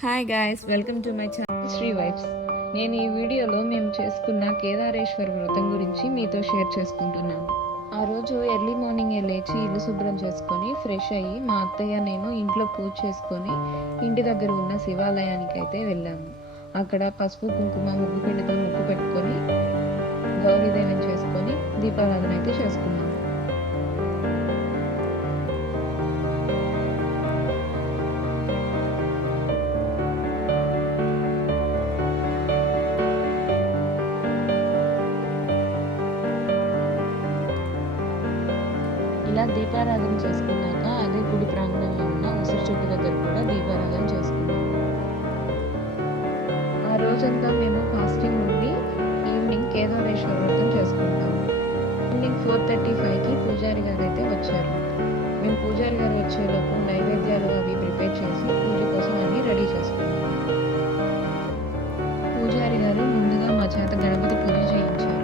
Hi guys, welcome to my channel Sri vibes. నేను ఈ వీడియోలో మేము చేసుకున్న కేదారేశ్వర వ్రతం గురించి మీతో షేర్ చేసుకుంటున్నాను. ఆ రోజు ఎర్లీ మార్నింగే లేచి ఇల్లు శుభ్రం చేసుకొని ఫ్రెష్ అయ్యి మా అత్తయ్య నేను ఇంట్లో పూజ చేసుకొని ఇంటి దగ్గర ఉన్న శివాలయానికి అయితే వెళ్ళాము. అక్కడ పసుపు కుంకుమ ముగ్గు పిండితో ముగ్గు పెట్టుకొని గౌరీదేవిని చేసుకొని దీపారాధన అయితే చేసుకున్నాము. ఇలా దీపారాధన చేసుకున్నాక అదే గుడి ప్రాంగణంలో ఉన్న ఉసిరి చెట్టు దగ్గర కూడా దీపారాధన చేసుకున్నాం. ఆ రోజంతా మేము ఫాస్టింగ్ ఉండి ఈవినింగ్ కేదారేశ్వర వ్రతం చేసుకుంటాము. ఈవినింగ్ 4:35కి పూజారి గారు అయితే వచ్చారు. మేము పూజారి గారు వచ్చేలోపు నైవేద్యాలు అవి ప్రిపేర్ చేసి పూజ కోసం అన్ని రెడీ చేసుకున్నాం. పూజారి గారు ముందుగా మా చేత గణపతి పూజ చేయించారు.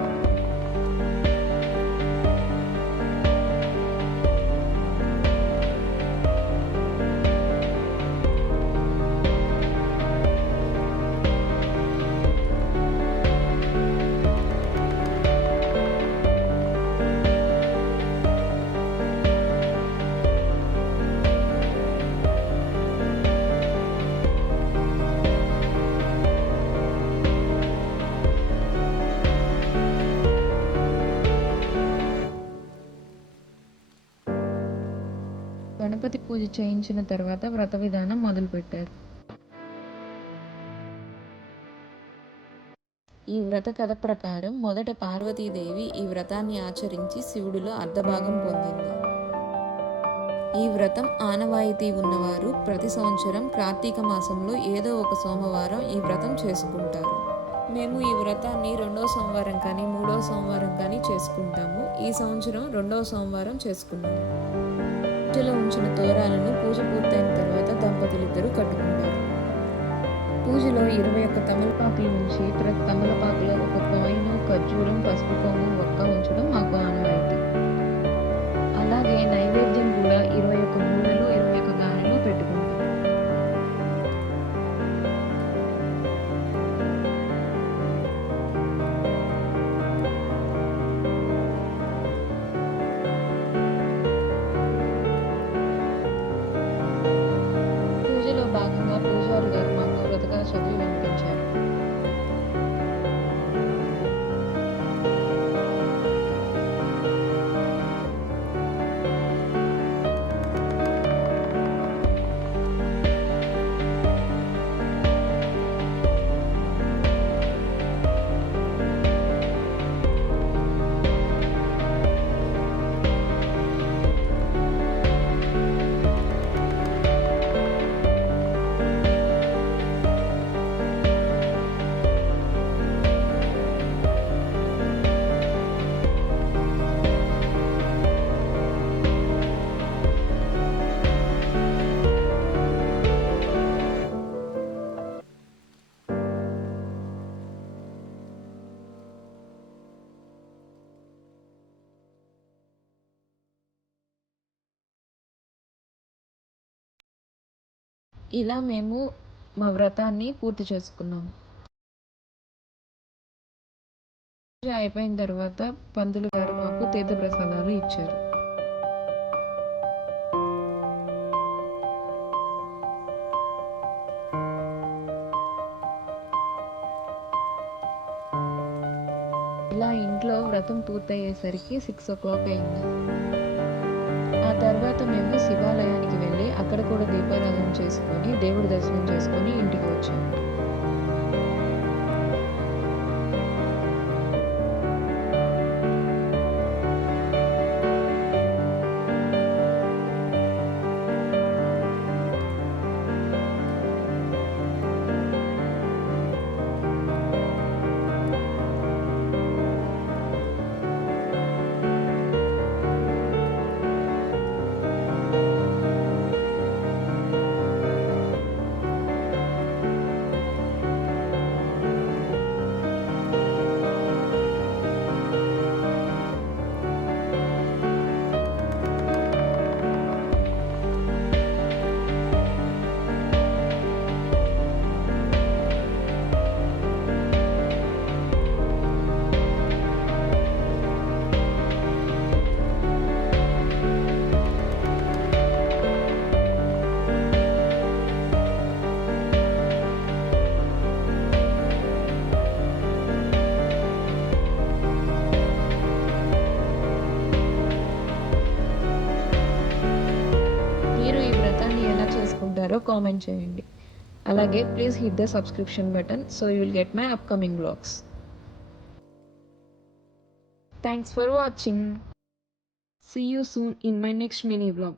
గణపతి పూజ చేయించిన తర్వాత వ్రత విధానం మొదలుపెట్టారు. ఈ వ్రత కథ ప్రకారం మొదట పార్వతీదేవి ఈ వ్రతాన్ని ఆచరించి శివుడిలో అర్ధభాగం పొందింది. ఈ వ్రతం ఆనవాయితీ ఉన్నవారు ప్రతి సంవత్సరం కార్తీక మాసంలో ఏదో ఒక సోమవారం ఈ వ్రతం చేసుకుంటారు. మేము ఈ వ్రతాన్ని 2వ సోమవారం కానీ 3వ సోమవారం కానీ చేసుకుంటాము. ఈ సంవత్సరం 2వ సోమవారం చేసుకున్నాము. పూజలో ఉంచిన తోరాలను పూజ పూర్తయిన తర్వాత దంపతులిద్దరూ కట్టుకుంటారు. పూజలో 21 తమలపాకుల నుంచి ప్రతి తమలపాకులో ఒక కాయిన్, ఖర్జూరం, పసుపు కొమ్ము, ఒక్క ఉంచడం మాకు ఆనవాయితీ. అలాగే నైవేద్యం కూడా 21 బూరెలు, 21 గారెలు పెట్టుకుంటాం. పూజలో భాగంగా పూజారి గారు మాకు వ్రతకథ చదివి వినిపించారు. ఇలా మేము మా వ్రతాన్ని పూర్తి చేసుకున్నాము. పూజ అయిపోయిన తర్వాత పంతులు గారు మాకు తీర్థప్రసాదాలు ఇచ్చారు. ఇలా ఇంట్లో వ్రతం పూర్తయ్యేసరికి 6 o'clock అయింది. ఆ తర్వాత మేము శివాలయానికి వెళ్ళి అక్కడ కూడా దీపారాధన చేసుకొని దేవుడి దర్శనం చేసుకొని ఇంటికి వచ్చాము. కామెంట్ చేయండి. అలాగే please hit the subscription button so you will get my upcoming vlogs. Thanks for watching. See you soon in my next mini vlog.